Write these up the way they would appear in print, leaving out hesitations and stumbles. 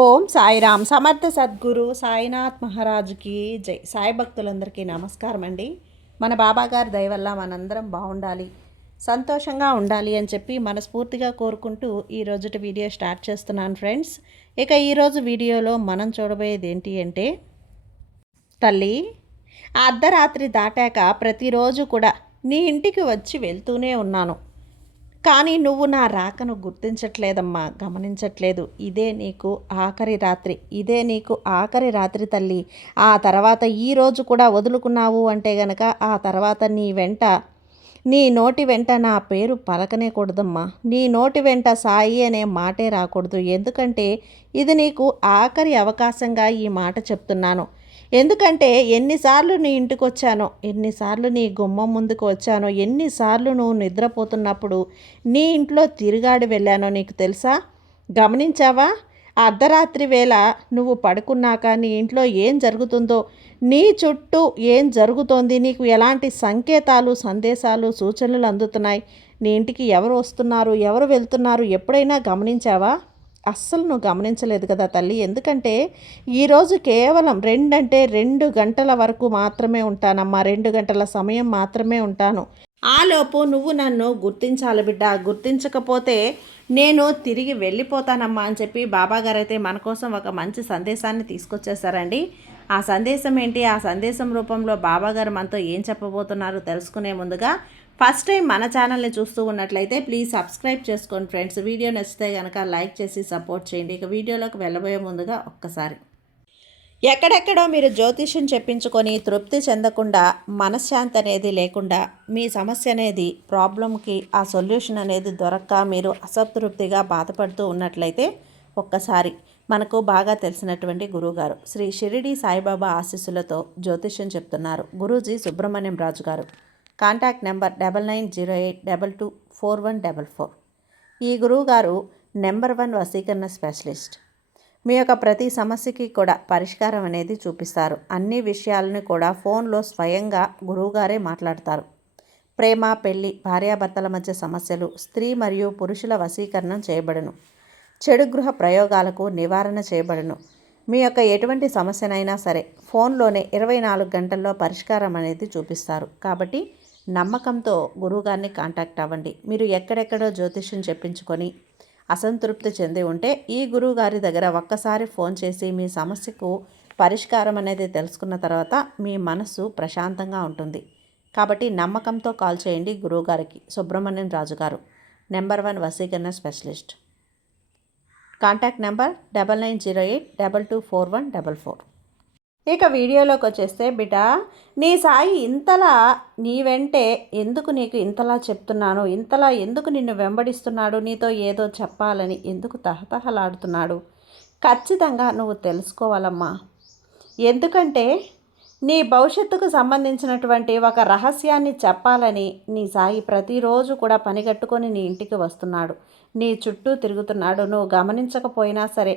ఓం సాయిరామ్ సమర్థ సద్గురు సాయినాథ్ మహారాజుకి జై. సాయి భక్తులందరికీ నమస్కారం అండి. మన బాబాగారి దయ వల్ల మనందరం బాగుండాలి, సంతోషంగా ఉండాలి అని చెప్పి మనస్ఫూర్తిగా కోరుకుంటూ ఈరోజుటి వీడియో స్టార్ట్ చేస్తున్నాను ఫ్రెండ్స్. ఇక ఈరోజు వీడియోలో మనం చూడబోయేది ఏంటి అంటే, తల్లి అర్ధరాత్రి దాటాక ప్రతిరోజు కూడా నీ ఇంటికి వచ్చి వెళ్తూనే ఉన్నాను, కానీ నువ్వు నా రాకను గుర్తించట్లేదమ్మా, గమనించట్లేదు. ఇదే నీకు ఆఖరి రాత్రి తల్లి. ఆ తర్వాత ఈరోజు కూడా వదులుకున్నావు అంటే గనక ఆ తర్వాత నీ నోటి వెంట నా పేరు పలకనే కూడదమ్మా. నీ నోటి వెంట సాయి అనే మాటే రాకూడదు. ఎందుకంటే ఇది నీకు ఆఖరి అవకాశంగా ఈ మాట చెప్తున్నాను. ఎందుకంటే ఎన్నిసార్లు నీ ఇంటికి వచ్చానో, ఎన్నిసార్లు నీ గుమ్మం ముందుకు వచ్చానో, ఎన్నిసార్లు నువ్వు నిద్రపోతున్నప్పుడు నీ ఇంట్లో తిరుగాడి వెళ్ళానో నీకు తెలుసా? గమనించావా? అర్ధరాత్రి వేళ నువ్వు పడుకున్నాక నీ ఇంట్లో ఏం జరుగుతుందో, నీ చుట్టూ ఏం జరుగుతోంది, నీకు ఎలాంటి సంకేతాలు, సందేశాలు, సూచనలు అందుతున్నాయి, నీ ఇంటికి ఎవరు వస్తున్నారు, ఎవరు వెళ్తున్నారు ఎప్పుడైనా గమనించావా? అస్సలు నువ్వు గమనించలేదు కదా తల్లి. ఎందుకంటే ఈరోజు కేవలం 2 గంటల వరకు మాత్రమే ఉంటానమ్మా. 2 గంటల సమయం మాత్రమే ఉంటాను. ఆలోపు నువ్వు నన్ను గుర్తించాలి బిడ్డ. గుర్తించకపోతే నేను తిరిగి వెళ్ళిపోతానమ్మా అని చెప్పి బాబాగారు అయితే మన కోసం ఒక మంచి సందేశాన్ని తీసుకొచ్చేసారండి. ఆ సందేశం ఏంటి, ఆ సందేశం రూపంలో బాబాగారు మనతో ఏం చెప్పబోతున్నారో తెలుసుకునే ముందుగా ఫస్ట్ టైం మన ఛానల్ని చూస్తూ ఉన్నట్లయితే ప్లీజ్ సబ్స్క్రైబ్ చేసుకోండి ఫ్రెండ్స్. వీడియో నచ్చితే కనుక లైక్ చేసి సపోర్ట్ చేయండి. ఇక వీడియోలోకి వెళ్ళబోయే ముందుగా ఒక్కసారి, ఎక్కడెక్కడో మీరు జ్యోతిష్యం చెప్పించుకొని తృప్తి చెందకుండా, మనశ్శాంతి అనేది లేకుండా, మీ సమస్య అనేది ప్రాబ్లంకి ఆ సొల్యూషన్ అనేది దొరక్క మీరు అసంతృప్తిగా బాధపడుతూ ఉన్నట్లయితే ఒక్కసారి మనకు బాగా తెలిసినటువంటి గురువుగారు శ్రీ షిరిడి సాయిబాబా ఆశీస్సులతో జ్యోతిష్యం చెప్తున్నారు గురూజీ సుబ్రహ్మణ్యం రాజు గారు. Contact number 9908224144. ఈ గురువుగారు నెంబర్ 1 వశీకరణ స్పెషలిస్ట్. మీ యొక్క ప్రతి సమస్యకి కూడా పరిష్కారం అనేది చూపిస్తారు. అన్ని విషయాలను కూడా ఫోన్లో స్వయంగా గురువుగారే మాట్లాడతారు. ప్రేమ, పెళ్లి, భార్యాభర్తల మధ్య సమస్యలు, స్త్రీ మరియు పురుషుల వశీకరణం చేయబడును. చెడు గృహ ప్రయోగాలకు నివారణ చేయబడును. మీ యొక్క ఎటువంటి సమస్యనైనా సరే ఫోన్లోనే 24 గంటల్లో పరిష్కారం అనేది చూపిస్తారు. కాబట్టి నమ్మకంతో గురువుగారిని కాంటాక్ట్ అవ్వండి. మీరు ఎక్కడెక్కడో జ్యోతిష్యం చెప్పించుకొని అసంతృప్తి చెంది ఉంటే ఈ గురువుగారి దగ్గర ఒక్కసారి ఫోన్ చేసి మీ సమస్యకు పరిష్కారం అనేది తెలుసుకున్న తర్వాత మీ మనస్సు ప్రశాంతంగా ఉంటుంది. కాబట్టి నమ్మకంతో కాల్ చేయండి గురువుగారికి. సుబ్రహ్మణ్యం రాజు గారు, నెంబర్ 1 వశీకరణ స్పెషలిస్ట్. Contact number 9908224144. ఇక వీడియోలోకి వచ్చేస్తే, బిడ్డ నీ సాయి ఇంతలా నీ వెంటే ఎందుకు, నీకు ఇంతలా చెప్తున్నాను, ఇంతలా ఎందుకు నిన్ను వెంబడిస్తున్నాడు, నీతో ఏదో చెప్పాలని ఎందుకు తహతహలాడుతున్నాడు, ఖచ్చితంగా నువ్వు తెలుసుకోవాలమ్మా. ఎందుకంటే నీ భవిష్యత్తుకు సంబంధించినటువంటి ఒక రహస్యాన్ని చెప్పాలని నీ సాయి ప్రతిరోజు కూడా పనిగట్టుకొని నీ ఇంటికి వస్తున్నాడు, నీ చుట్టూ తిరుగుతున్నాడు. నువ్వు గమనించకపోయినా సరే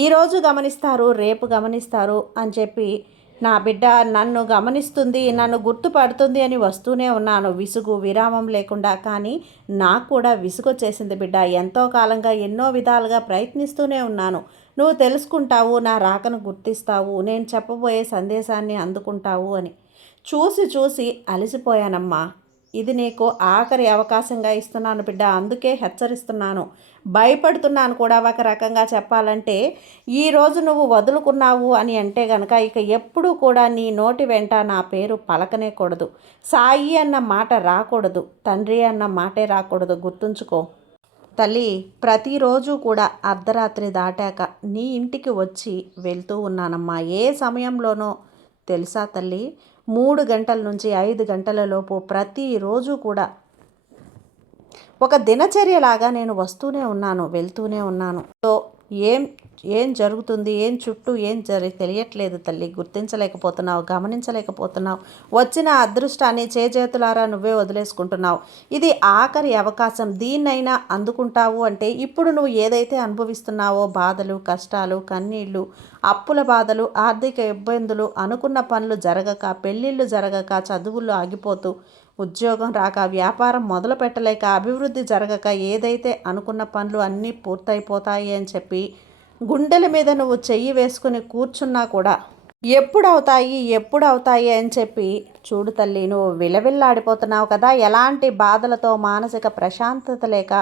ఈరోజు గమనిస్తారు, రేపు గమనిస్తారు అని చెప్పి నా బిడ్డ నన్ను గమనిస్తుంది, నన్ను గుర్తుపడుతుంది అని వస్తూనే ఉన్నాను విసుగు విరామం లేకుండా. కానీ నాకు కూడా విసుగొచ్చేసింది బిడ్డ. ఎంతో కాలంగా ఎన్నో విధాలుగా ప్రయత్నిస్తూనే ఉన్నాను. నువ్వు తెలుసుకుంటావు, నా రాకను గుర్తిస్తావు, నేను చెప్పబోయే సందేశాన్ని అందుకుంటావు అని చూసి చూసి అలసిపోయానమ్మా. ఇది నీకు ఆఖరి అవకాశంగా ఇస్తున్నాను బిడ్డ. అందుకే హెచ్చరిస్తున్నాను, భయపడుతున్నాను కూడా ఒక రకంగా చెప్పాలంటే. ఈరోజు నువ్వు వదులుకున్నావు అని అంటే గనక ఇక ఎప్పుడూ కూడా నీ నోటి వెంట నా పేరు పలకనే కూడదు. సాయి అన్న మాట రాకూడదు, తండ్రి అన్న మాటే రాకూడదు. గుర్తుంచుకో తల్లి. ప్రతిరోజు కూడా అర్ధరాత్రి దాటాక నీ ఇంటికి వచ్చి వెళ్తూ ఉన్నానమ్మా. ఏ సమయంలోనో తెలుసా తల్లి? 3 గంటల నుంచి 5 గంటల లోపు ప్రతిరోజు కూడా ఒక దినచర్యలాగా నేను వస్తూనే ఉన్నాను, వెళ్తూనే ఉన్నాను. ఏం జరుగుతుంది, చుట్టూ ఏం తెలియట్లేదు తల్లి. గుర్తించలేకపోతున్నావు, గమనించలేకపోతున్నావు. వచ్చిన అదృష్టాన్ని చేజేతులారా నువ్వే వదిలేసుకుంటున్నావు. ఇది ఆఖరి అవకాశం. దీన్నైనా అందుకుంటావు అంటే ఇప్పుడు నువ్వు ఏదైతే అనుభవిస్తున్నావో బాధలు, కష్టాలు, కన్నీళ్ళు, అప్పుల బాధలు, ఆర్థిక ఇబ్బందులు, అనుకున్న పనులు జరగక, పెళ్ళిళ్ళు జరగక, చదువులు ఆగిపోతూ, ఉద్యోగం రాక, వ్యాపారం మొదలు పెట్టలేక, అభివృద్ధి జరగక, ఏదైతే అనుకున్న పనులు అన్నీ పూర్తయిపోతాయి అని చెప్పి గుండెల మీద నువ్వు చెయ్యి వేసుకుని కూర్చున్నా కూడా ఎప్పుడవుతాయి అని చెప్పి చూడు తల్లి, నువ్వు విలవిల్లాడిపోతున్నావు కదా. ఎలాంటి బాధలతో, మానసిక ప్రశాంతత లేక,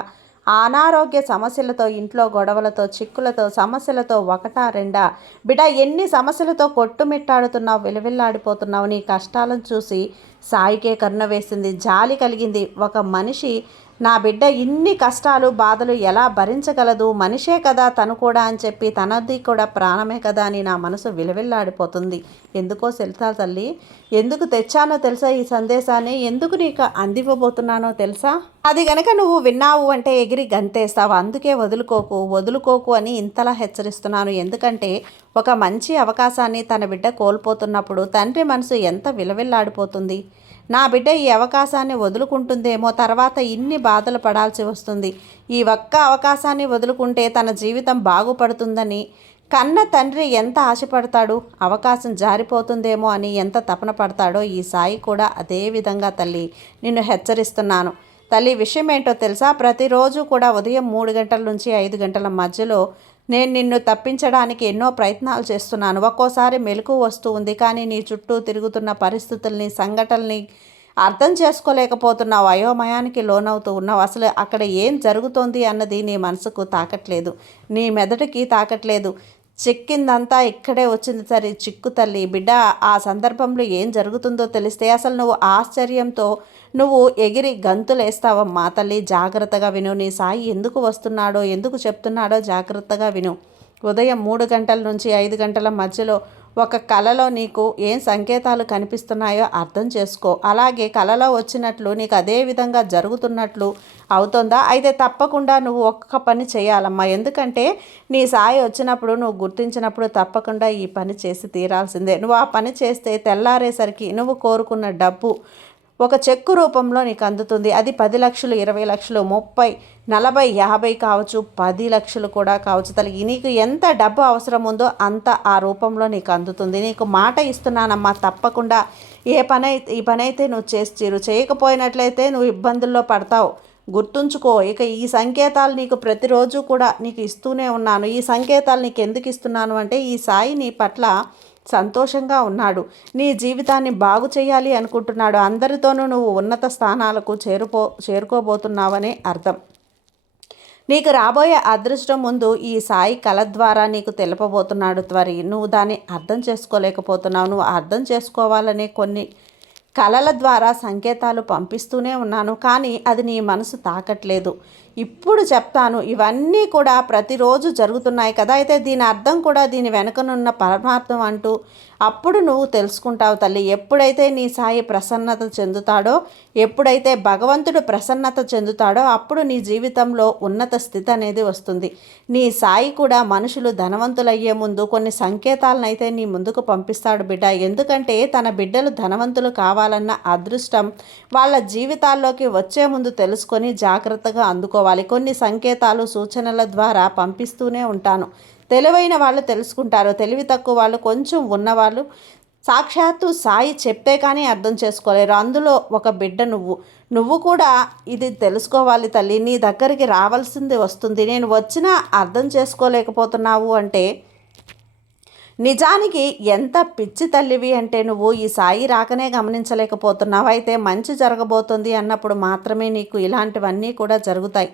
అనారోగ్య సమస్యలతో, ఇంట్లో గొడవలతో, చిక్కులతో, సమస్యలతో, ఒకటా రెండా బిడ్డ ఎన్ని సమస్యలతో కొట్టుమిట్టాడుతున్నావు, విలవిల్లాడిపోతున్నావు. నీ కష్టాలను చూసి సాయికే కరుణ వేసింది, జాలి కలిగింది. ఒక మనిషి నా బిడ్డ ఇన్ని కష్టాలు బాధలు ఎలా భరించగలదు, మనిషే కదా తను కూడా అని చెప్పి, తనది కూడా ప్రాణమే కదా అని నా మనసు విలవిల్లాడిపోతుంది. ఎందుకో తెలుసా తల్లి, ఎందుకు తెచ్చానో తెలుసా ఈ సందేశాన్ని, ఎందుకు నీకు అందివ్వబోతున్నానో తెలుసా? అది గనక నువ్వు విన్నావు అంటే ఎగిరి గంతేస్తావు. అందుకే వదులుకోకు అని ఇంతలా హెచ్చరిస్తున్నాను. ఎందుకంటే ఒక మంచి అవకాశాన్ని తన బిడ్డ కోల్పోతున్నప్పుడు తండ్రి మనసు ఎంత విలవిల్లాడిపోతుంది. నా బిడ్డ ఈ అవకాశాన్ని వదులుకుంటుందేమో, తర్వాత ఇన్ని బాధలు పడాల్సి వస్తుంది. ఈ ఒక్క అవకాశాన్ని వదులుకుంటే తన జీవితం బాగుపడుతుందని కన్న తండ్రి ఎంత ఆశపడతాడు, అవకాశం జారిపోతుందేమో అని ఎంత తపన పడతాడో ఈ సాయి కూడా అదే విధంగా తల్లి నిన్ను హెచ్చరిస్తున్నాను. తల్లి, విషయం ఏంటో తెలుసా? ప్రతిరోజు కూడా ఉదయం 3 గంటల నుంచి 5 గంటల మధ్యలో నేను నిన్ను తప్పించడానికి ఎన్నో ప్రయత్నాలు చేస్తున్నాను. ఒక్కోసారి మెలకువ వస్తూ ఉంది, కానీ నీ చుట్టూ తిరుగుతున్న పరిస్థితుల్ని, సంఘటనల్ని అర్థం చేసుకోలేకపోతున్నావు. అయోమయానికి లోనవుతూ ఉన్నావు. అసలు అక్కడ ఏం జరుగుతోంది అన్నది నీ మనసుకు తాకట్లేదు, నీ మెదడుకి తాకట్లేదు. చిక్కిందంతా ఇక్కడే వచ్చింది సరే చిక్కు తల్లి. బిడ్డ ఆ సందర్భంలో ఏం జరుగుతుందో తెలిస్తే అసలు నువ్వు ఆశ్చర్యంతో నువ్వు ఎగిరి గంతులేస్తావమ్మా తల్లి. జాగ్రత్తగా విను. నీ సాయి ఎందుకు వస్తున్నాడో, ఎందుకు చెప్తున్నాడో జాగ్రత్తగా విను. ఉదయం 3 గంటల నుంచి 5 గంటల మధ్యలో ఒక కలలో నీకు ఏం సంకేతాలు కనిపిస్తున్నాయో అర్థం చేసుకో. అలాగే కలలో వచ్చినట్లు నీకు అదే విధంగా జరుగుతున్నట్లు అవుతుందా? అయితే తప్పకుండా నువ్వు ఒక్క పని చేయాలమ్మా. ఎందుకంటే నీ సాయి వచ్చినప్పుడు, నువ్వు గుర్తించినప్పుడు తప్పకుండా ఈ పని చేసి తీరాల్సిందే. నువ్వు ఆ పని చేస్తే తెల్లారేసరికి నువ్వు కోరుకున్న డబ్బు ఒక చెక్కు రూపంలో నీకు అందుతుంది. అది 10 లక్షలు, 20 లక్షలు, 30, 40, 50 కావచ్చు, 10 లక్షలు కూడా కావచ్చు. తల్లి, నీకు ఎంత డబ్బు అవసరం ఉందో అంత ఆ రూపంలో నీకు అందుతుంది. నీకు మాట ఇస్తున్నానమ్మా, తప్పకుండా ఈ పని అయితే నువ్వు చేసి తీరు. చేయకపోయినట్లయితే నువ్వు ఇబ్బందుల్లో పడతావు. గుర్తుంచుకో. ఇక ఈ సంకేతాలు నీకు ప్రతిరోజు కూడా నీకు ఇస్తూనే ఉన్నాను. ఈ సంకేతాలు నీకు ఎందుకు ఇస్తున్నాను అంటే ఈ సాయి నీ పట్ల సంతోషంగా ఉన్నాడు, నీ జీవితాన్ని బాగు చేయాలి అనుకుంటున్నాడు. అందరితోనూ నువ్వు ఉన్నత స్థానాలకు చేరుకోబోతున్నావనే అర్థం. నీకు రాబోయే అదృష్టం ముందు ఈ సాయి కళ ద్వారా నీకు తెలుపబోతున్నాడు త్వరి. నువ్వు దాన్ని అర్థం చేసుకోలేకపోతున్నావు. నువ్వు అర్థం చేసుకోవాలనే కొన్ని కళల ద్వారా సంకేతాలు పంపిస్తూనే ఉన్నాను, కానీ అది నీ మనసు తాకట్లేదు. ఇప్పుడు చెప్తాను. ఇవన్నీ కూడా ప్రతిరోజు జరుగుతున్నాయి కదా. అయితే దీని అర్థం కూడా, దీని వెనుకనున్న పరమార్థం అంటూ అప్పుడు నువ్వు తెలుసుకుంటావు తల్లి. ఎప్పుడైతే నీ సాయి ప్రసన్నత చెందుతాడో, ఎప్పుడైతే భగవంతుడు ప్రసన్నత చెందుతాడో అప్పుడు నీ జీవితంలో ఉన్నత స్థితి అనేది వస్తుంది. నీ సాయి కూడా మనుషులు ధనవంతులయ్యే ముందు కొన్ని సంకేతాలను అయితే నీ ముందుకు పంపిస్తాడు బిడ్డ. ఎందుకంటే తన బిడ్డలు ధనవంతులు కావాలన్న అదృష్టం వాళ్ళ జీవితాల్లోకి వచ్చే ముందు తెలుసుకొని జాగ్రత్తగా అందుకోవాలి. కొన్ని సంకేతాలు, సూచనల ద్వారా పంపిస్తూనే ఉంటాను. తెలివైన వాళ్ళు తెలుసుకుంటారు, తెలివి తక్కువ వాళ్ళు, కొంచెం ఉన్నవాళ్ళు సాక్షాత్తు సాయి చెప్పే కానీ అర్థం చేసుకోలేరు. అందులో ఒక బిడ్డ నువ్వు కూడా ఇది తెలుసుకోవాలి తల్లి. నీ దగ్గరికి రావాల్సింది వస్తుంది. నేను వచ్చినా అర్థం చేసుకోలేకపోతున్నావు అంటే నిజానికి ఎంత పిచ్చి తల్లివి అంటే నువ్వు ఈ సాయి రాకనే గమనించలేకపోతున్నావు. అయితే మంచి జరగబోతుంది అన్నప్పుడు మాత్రమే నీకు ఇలాంటివన్నీ కూడా జరుగుతాయి.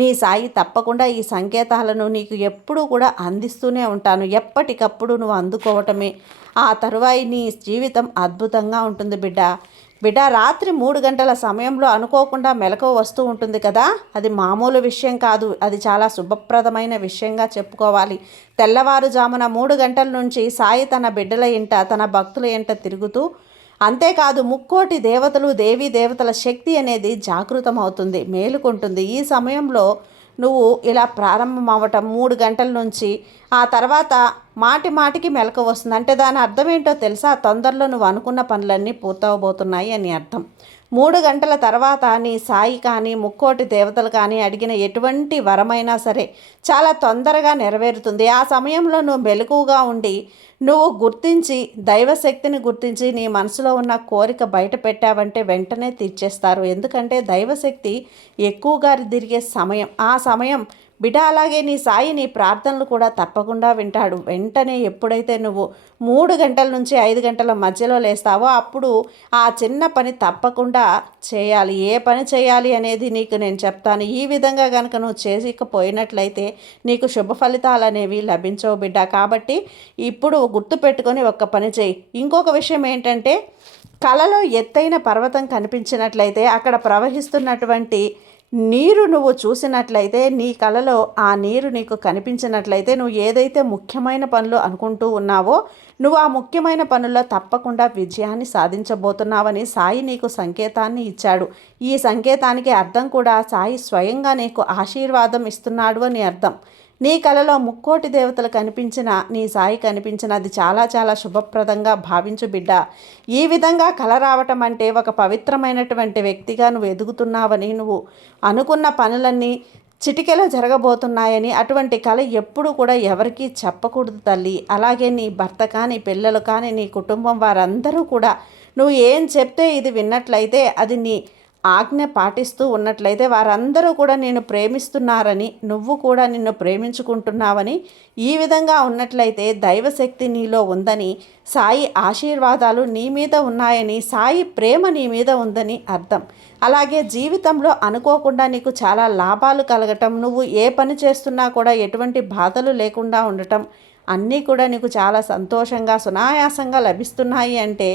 నీ సాయి తప్పకుండా ఈ సంకేతాలను నీకు ఎప్పుడూ కూడా అందిస్తూనే ఉంటాను. ఎప్పటికప్పుడు నువ్వు అందుకోవటమే. ఆ తరువాయి నీ జీవితం అద్భుతంగా ఉంటుంది బిడ్డ. రాత్రి 3 గంటల సమయంలో అనుకోకుండా మెలకువ వస్తూ ఉంటుంది కదా, అది మామూలు విషయం కాదు. అది చాలా శుభప్రదమైన విషయంగా చెప్పుకోవాలి. తెల్లవారుజామున 3 గంటల నుంచి సాయి తన బిడ్డల ఇంట, తన భక్తుల ఇంట తిరుగుతూ, అంతేకాదు ముక్కోటి దేవతలు, దేవీ దేవతల శక్తి అనేది జాగృతం అవుతుంది, మేలుకుంటుంది. ఈ సమయంలో నువ్వు ఇలా ప్రారంభం అవ్వటం 3 గంటల నుంచి ఆ తర్వాత మాటికి మెలకువ వస్తుంది. అంటే దాని అర్థం ఏంటో తెలుసా? తొందరలో నువ్వు అనుకున్న పనులన్నీ పూర్తవబోతున్నాయి అని అర్థం. 3 గంటల తర్వాత నీ సాయి కానీ, ముక్కోటి దేవతలు కానీ అడిగిన ఎటువంటి వరమైనా సరే చాలా తొందరగా నెరవేరుతుంది. ఆ సమయంలో నువ్వు మెలకువగా ఉండి, నువ్వు గుర్తించి, దైవశక్తిని గుర్తించి నీ మనసులో ఉన్న కోరిక బయట పెట్టావంటే వెంటనే తీర్చేస్తారు. ఎందుకంటే దైవశక్తి ఎక్కువగా తిరిగే సమయం. ఆ సమయం బిడ్డ అలాగే నీ సాయి నీ ప్రార్థనలు కూడా తప్పకుండా వింటాడు. వెంటనే ఎప్పుడైతే నువ్వు 3 గంటల నుంచి 5 గంటల మధ్యలో లేస్తావో అప్పుడు ఆ చిన్న పని తప్పకుండా చేయాలి. ఏ పని చేయాలి అనేది నీకు నేను చెప్తాను. ఈ విధంగా కనుక నువ్వు చేయకపోయినట్లయితే నీకు శుభ ఫలితాలు అనేవి లభించవు బిడ్డ. కాబట్టి ఇప్పుడు గుర్తుపెట్టుకొని ఒక్క పని చేయి. ఇంకొక విషయం ఏంటంటే, కలలో ఎత్తైన పర్వతం కనిపించినట్లయితే అక్కడ ప్రవహిస్తున్నటువంటి నీరు నువ్వు చూసినట్లయితే, నీ కలలో ఆ నీరు నీకు కనిపించినట్లయితే, నువ్వు ఏదైతే ముఖ్యమైన పనులు అనుకుంటూ ఉన్నావో నువ్వు ఆ ముఖ్యమైన పనుల్లో తప్పకుండా విజయాన్ని సాధించబోతున్నావని సాయి నీకు సంకేతాన్ని ఇచ్చాడు. ఈ సంకేతానికి అర్థం కూడా సాయి స్వయంగా నీకు ఆశీర్వాదం ఇస్తున్నాడు అని అర్థం. నీ కలలో ముక్కోటి దేవతలు కనిపించిన, నీ సాయి కనిపించిన, అది చాలా చాలా శుభప్రదంగా భావించు బిడ్డ. ఈ విధంగా కల రావటం అంటే ఒక పవిత్రమైనటువంటి వ్యక్తిగా నువ్వు ఎదుగుతున్నావని, నువ్వు అనుకున్న పనులన్నీ చిటికెలో జరగబోతున్నాయని, అటువంటి కళ ఎప్పుడు కూడా ఎవరికీ చెప్పకూడదు తల్లి. అలాగే నీ భర్త కానీ, పిల్లలు కానీ, నీ కుటుంబం వారందరూ కూడా నువ్వు ఏం చెప్తే ఇది విన్నట్లయితే, అది నీ ఆజ్ఞ పాటిస్తూ ఉన్నట్లయితే వారందరూ కూడా నేను ప్రేమిస్తున్నారని, నువ్వు కూడా నిన్ను ప్రేమించుకుంటున్నావని, ఈ విధంగా ఉన్నట్లయితే దైవశక్తి నీలో ఉందని, సాయి ఆశీర్వాదాలు నీ మీద ఉన్నాయని, సాయి ప్రేమ నీ మీద ఉందని అర్థం. అలాగే జీవితంలో అనుకోకుండా నీకు చాలా లాభాలు కలగటం, నువ్వు ఏ పని చేస్తున్నా కూడా ఎటువంటి బాధలు లేకుండా ఉండటం, అన్నీ కూడా నీకు చాలా సంతోషంగా సునాయాసంగా లభిస్తున్నాయి అంటే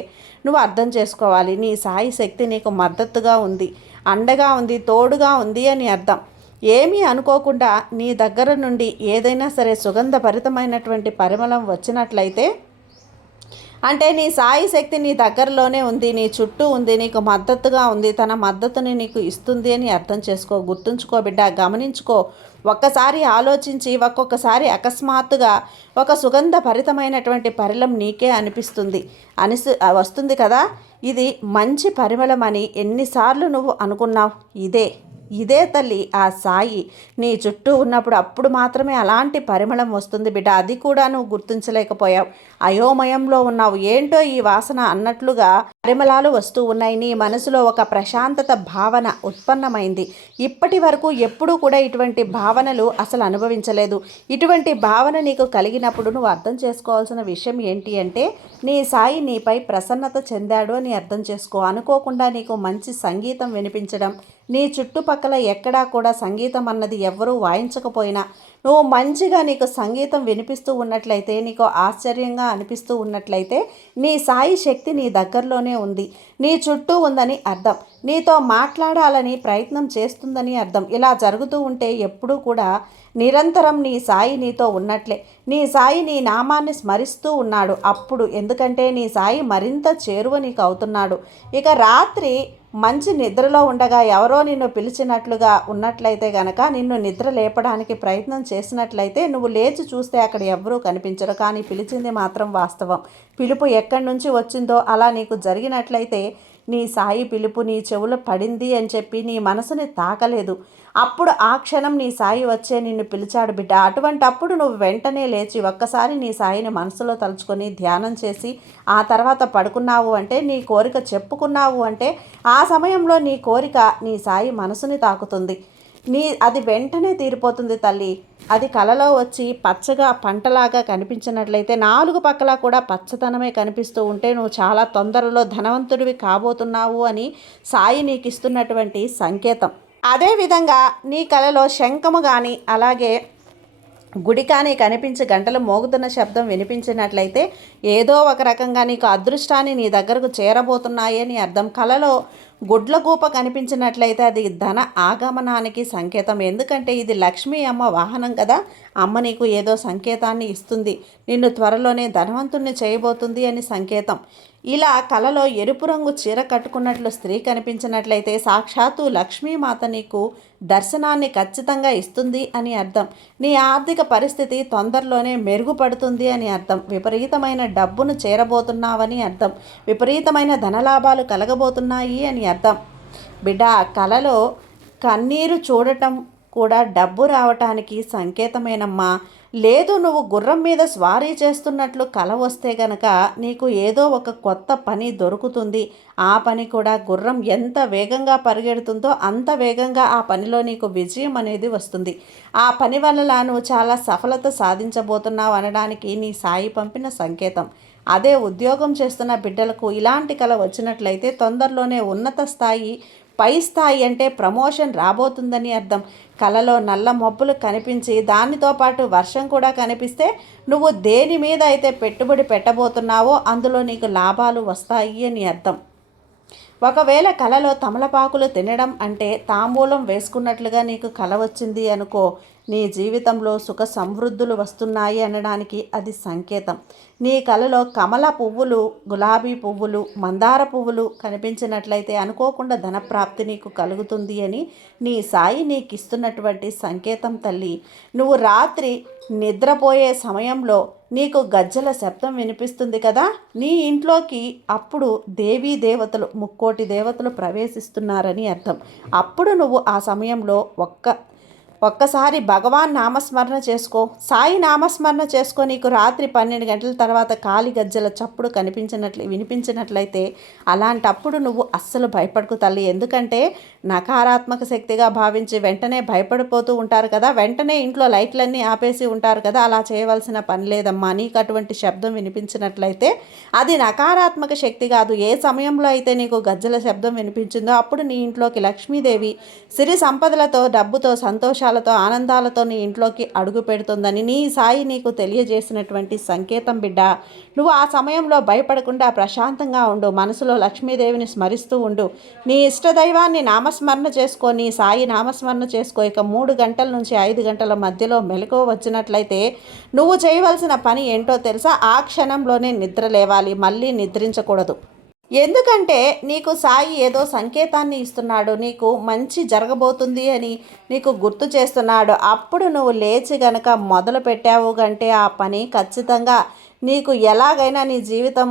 నువ్వు అర్థం చేసుకోవాలి. నీ సాయి శక్తి నీకు మద్దతుగా ఉంది, అండగా ఉంది, తోడుగా ఉంది అని అర్థం. ఏమీ అనుకోకుండా నీ దగ్గర నుండి ఏదైనా సరే సుగంధభరితమైనటువంటి పరిమళం వచ్చినట్లయితే అంటే నీ సాయి శక్తి నీ దగ్గరలోనే ఉంది, నీ చుట్టూ ఉంది, నీకు మద్దతుగా ఉంది, తన మద్దతుని నీకు ఇస్తుంది అని అర్థం చేసుకో. గుర్తుంచుకో బిడ్డ, గమనించుకో. ఒక్కసారి ఆలోచించి ఒక్కొక్కసారి అకస్మాత్తుగా ఒక సుగంధభరితమైనటువంటి పరిమళం నీకే వస్తుంది కదా. ఇది మంచి పరిమళం అని ఎన్నిసార్లు నువ్వు అనుకున్నావు? ఇదే తల్లి ఆ సాయి నీ చుట్టూ ఉన్నప్పుడు అప్పుడు మాత్రమే అలాంటి పరిమళం వస్తుంది బిడ్డ. అది కూడా నువ్వు గుర్తించలేకపోయావు, అయోమయంలో ఉన్నావు. ఏంటో ఈ వాసన అన్నట్లుగా పరిమళాలు వస్తూ ఉన్నాయి. నీ మనసులో ఒక ప్రశాంతత భావన ఉత్పన్నమైంది. ఇప్పటి వరకు ఎప్పుడూ కూడా ఇటువంటి భావనలు అసలు అనుభవించలేదు. ఇటువంటి భావన నీకు కలిగినప్పుడు నువ్వు అర్థం చేసుకోవాల్సిన విషయం ఏంటి అంటే, నీ సాయి నీపై ప్రసన్నత చెందాడు అని అర్థం చేసుకో. అనుకోకుండా నీకు మంచి సంగీతం వినిపించడం, నీ చుట్టుపక్కల ఎక్కడా కూడా సంగీతం అన్నది ఎవ్వరూ వాయించకపోయినా నువ్వు మంచిగా నీకు సంగీతం వినిపిస్తూ ఉన్నట్లయితే, నీకు ఆశ్చర్యంగా అనిపిస్తూ ఉన్నట్లయితే, నీ సాయి శక్తి నీ దగ్గరలోనే ఉంది, నీ చుట్టూ ఉందని అర్థం. నీతో మాట్లాడాలని ప్రయత్నం చేస్తుందని అర్థం. ఇలా జరుగుతూ ఉంటే ఎప్పుడూ కూడా నిరంతరం నీ సాయి నీతో ఉన్నట్లే. నీ సాయి నీ నామాన్ని స్మరిస్తూ ఉన్నాడు అప్పుడు, ఎందుకంటే నీ సాయి మరింత చేరువ నీకు అవుతున్నాడు. ఇక రాత్రి మంచి నిద్రలో ఉండగా ఎవరో నిన్ను పిలిచినట్లుగా ఉన్నట్లయితే గనక, నిన్ను నిద్ర లేపడానికి ప్రయత్నం చేసినట్లయితే నువ్వు లేచి చూస్తే అక్కడ ఎవరూ కనిపించరు, కానీ పిలిచింది మాత్రం వాస్తవం. పిలుపు ఎక్కడి నుంచి వచ్చిందో అలా నీకు జరిగినట్లయితే నీ సాయి పిలుపు నీ చెవులో పడింది అని చెప్పి నీ మనసుని తాకలేదు. అప్పుడు ఆ క్షణం నీ సాయి వచ్చే నిన్ను పిలిచాడు బిడ్డ. అటువంటి అప్పుడు నువ్వు వెంటనే లేచి ఒక్కసారి నీ సాయిని మనసులో తలుచుకొని ధ్యానం చేసి ఆ తర్వాత పడుకున్నావు అంటే, నీ కోరిక చెప్పుకున్నావు అంటే, ఆ సమయంలో నీ కోరిక నీ సాయి మనసుని తాకుతుంది. అది వెంటనే తీరిపోతుంది తల్లి. అది కలలో వచ్చి పచ్చగా పంటలాగా కనిపించినట్లయితే, 4 పక్కల కూడా పచ్చదనమే కనిపిస్తూ ఉంటే నువ్వు చాలా తొందరలో ధనవంతుడివి కాబోతున్నావు అని సాయి నీకు ఇస్తున్నటువంటి సంకేతం. అదేవిధంగా నీ కలలో శంఖము కానీ అలాగే గుడి కానీ కనిపించి గంటలు మోగుతున్న శబ్దం వినిపించినట్లయితే ఏదో ఒక రకంగా నీకు అదృష్టాన్ని నీ దగ్గరకు చేరబోతున్నాయి అని అర్థం. కలలో గుడ్లగూప కనిపించినట్లయితే అది ధన ఆగమనానికి సంకేతం. ఎందుకంటే ఇది లక్ష్మీ అమ్మ వాహనం కదా. అమ్మ నీకు ఏదో సంకేతాన్ని ఇస్తుంది, నిన్ను త్వరలోనే ధనవంతుణ్ణి చేయబోతుంది అని సంకేతం. ఇలా కలలో ఎరుపు రంగు చీర కట్టుకున్నట్లు స్త్రీ కనిపించినట్లయితే సాక్షాత్తు లక్ష్మీమాత నీకు దర్శనాన్ని ఖచ్చితంగా ఇస్తుంది అని అర్థం. నీ ఆర్థిక పరిస్థితి తొందరలోనే మెరుగుపడుతుంది అని అర్థం. విపరీతమైన డబ్బును చేరబోతున్నావని అర్థం. విపరీతమైన ధనలాభాలు కలగబోతున్నాయి అని అర్థం. బిడ్డ, కలలో కన్నీరు చూడటం కూడా డబ్బు రావటానికి సంకేతమేనమ్మా. లేదు నువ్వు గుర్రం మీద స్వారీ చేస్తున్నట్లు కల వస్తే గనక నీకు ఏదో ఒక కొత్త పని దొరుకుతుంది. ఆ పని కూడా గుర్రం ఎంత వేగంగా పరిగెడుతుందో అంత వేగంగా ఆ పనిలో నీకు విజయం అనేది వస్తుంది. ఆ పని వల్ల నువ్వు చాలా సఫలత సాధించబోతున్నావు అనడానికి నీ సాయి పంపిన సంకేతం. అదే ఉద్యోగం చేస్తున్న బిడ్డలకు ఇలాంటి కల వచ్చినట్లయితే తొందరలోనే ఉన్నత స్థాయి, పై స్థాయి అంటే ప్రమోషన్ రాబోతుందని అర్థం. కలలో నల్ల మబ్బులు కనిపించి దానితో పాటు వర్షం కూడా కనిపిస్తే నువ్వు దేని మీద అయితే పెట్టుబడి పెట్టబోతున్నావో అందులో నీకు లాభాలు వస్తాయి అని అర్థం. ఒకవేళ కలలో తమలపాకులు తినడం అంటే తాంబూలం వేసుకున్నట్లుగా నీకు కల వచ్చింది అనుకో, నీ జీవితంలో సుఖ సమృద్ధులు వస్తున్నాయి అనడానికి అది సంకేతం. నీ కలలో కమల పువ్వులు, గులాబీ పువ్వులు, మందార పువ్వులు కనిపించినట్లయితే అనుకోకుండా ధనప్రాప్తి నీకు కలుగుతుంది అని నీ సాయి నీకు ఇస్తున్నటువంటి సంకేతం తల్లి. నువ్వు రాత్రి నిద్రపోయే సమయంలో నీకు గజ్జల శబ్దం వినిపిస్తుంది కదా, నీ ఇంట్లోకి అప్పుడు దేవీ దేవతలు, ముక్కోటి దేవతలు ప్రవేశిస్తున్నారని అర్థం. అప్పుడు నువ్వు ఆ సమయంలో ఒక్కసారి భగవాన్ నామస్మరణ చేసుకో, సాయి నామస్మరణ చేసుకో. నీకు రాత్రి 12 గంటల తర్వాత కాలి గజ్జల చప్పుడు వినిపించినట్లయితే అలాంటప్పుడు నువ్వు అస్సలు భయపడకు తల్లి. ఎందుకంటే నకారాత్మక శక్తిగా భావించి వెంటనే భయపడిపోతూ ఉంటారు కదా, వెంటనే ఇంట్లో లైట్లన్నీ ఆపేసి ఉంటారు కదా, అలా చేయవలసిన పని లేదమ్మా. నీకు అటువంటి శబ్దం వినిపించినట్లయితే అది నకారాత్మక శక్తి కాదు. ఏ సమయంలో అయితే నీకు గజ్జల శబ్దం వినిపించిందో అప్పుడు నీ ఇంట్లోకి లక్ష్మీదేవి సిరి సంపదలతో, డబ్బుతో, సంతోషాలతో, ఆనందాలతో నీ ఇంట్లోకి అడుగు పెడుతుందని నీ సాయి నీకు తెలియజేసినటువంటి సంకేతం బిడ్డ. నువ్వు ఆ సమయంలో భయపడకుండా ప్రశాంతంగా ఉండు, మనసులో లక్ష్మీదేవిని స్మరిస్తూ ఉండు, నీ ఇష్టదైవాన్ని నామస్మరణ చేసుకో, నీ సాయి నామస్మరణ చేసుకో. ఇక 3 గంటల నుంచి 5 గంటల మధ్యలో మెలకువ వచ్చినట్లయితే నువ్వు చేయవలసిన పని ఏంటో తెలుసా? ఆ క్షణంలోనే నిద్ర లేవాలి, మళ్ళీ నిద్రించకూడదు. ఎందుకంటే నీకు సాయి ఏదో సంకేతాన్ని ఇస్తున్నాడు, నీకు మంచి జరగబోతుంది అని నీకు గుర్తు చేస్తున్నాడు. అప్పుడు నువ్వు లేచి గనక మొదలు పెట్టావు కంటే ఆ పని ఖచ్చితంగా నీకు ఎలాగైనా నీ జీవితం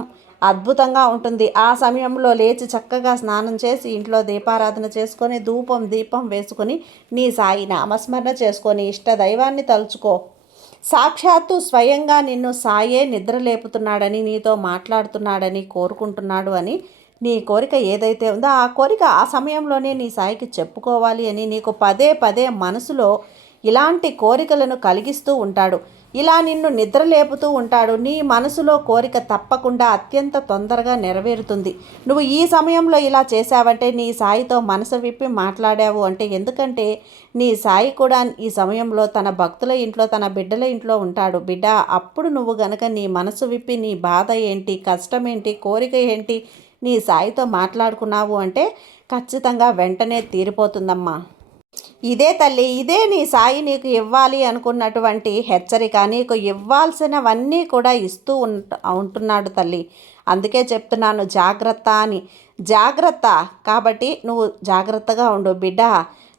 అద్భుతంగా ఉంటుంది. ఆ సమయంలో లేచి చక్కగా స్నానం చేసి ఇంట్లో దీపారాధన చేసుకొని దీపం వేసుకొని నీ సాయి నామస్మరణ చేసుకొని ఇష్ట దైవాన్ని తలుచుకో. సాక్షాత్తు స్వయంగా నిన్ను సాయే నిద్రలేపుతున్నాడని, నీతో మాట్లాడుతున్నాడని, కోరుకుంటున్నాడు అని నీ కోరిక ఏదైతే ఉందో ఆ కోరిక ఆ సమయంలోనే నీ సాయికి చెప్పుకోవాలి అని నీకు పదే పదే మనసులో ఇలాంటి కోరికలను కలిగిస్తూ ఉంటాడు. ఇలా నిన్ను నిద్రలేపుతూ ఉంటాడు. నీ మనసులో కోరిక తప్పకుండా అత్యంత తొందరగా నెరవేరుతుంది. నువ్వు ఈ సమయంలో ఇలా చేశావంటే నీ సాయితో మనసు విప్పి మాట్లాడావు అంటే, ఎందుకంటే నీ సాయి కూడా ఈ సమయంలో తన భక్తుల ఇంట్లో, తన బిడ్డల ఇంట్లో ఉంటాడు. బిడ్డ, అప్పుడు నువ్వు గనక నీ మనసు విప్పి నీ బాధ ఏంటి, కష్టం ఏంటి, కోరిక ఏంటి నీ సాయితో మాట్లాడుకున్నావు అంటే ఖచ్చితంగా వెంటనే తీరిపోతుందమ్మా. ఇదే తల్లి, ఇదే నీ సాయి నీకు ఇవ్వాలి అనుకున్నటువంటి హెచ్చరిక. నీకు ఇవ్వాల్సినవన్నీ కూడా ఇస్తూ ఉంటున్నాడు తల్లి. అందుకే చెప్తున్నాను జాగ్రత్త అని. జాగ్రత్త కాబట్టి నువ్వు జాగ్రత్తగా ఉండు బిడ్డ.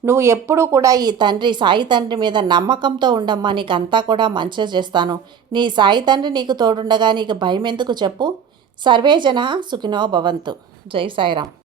నువ్వు ఎప్పుడు కూడా ఈ తండ్రి, సాయి తండ్రి మీద నమ్మకంతో ఉండమ్మా. నీకు అంతా కూడా మంచిగా చేస్తాను. నీ సాయి తండ్రి నీకు తోడుండగా నీకు భయం ఎందుకు చెప్పు. సర్వేజన సుఖినో భవంతు. జై సాయిరాం.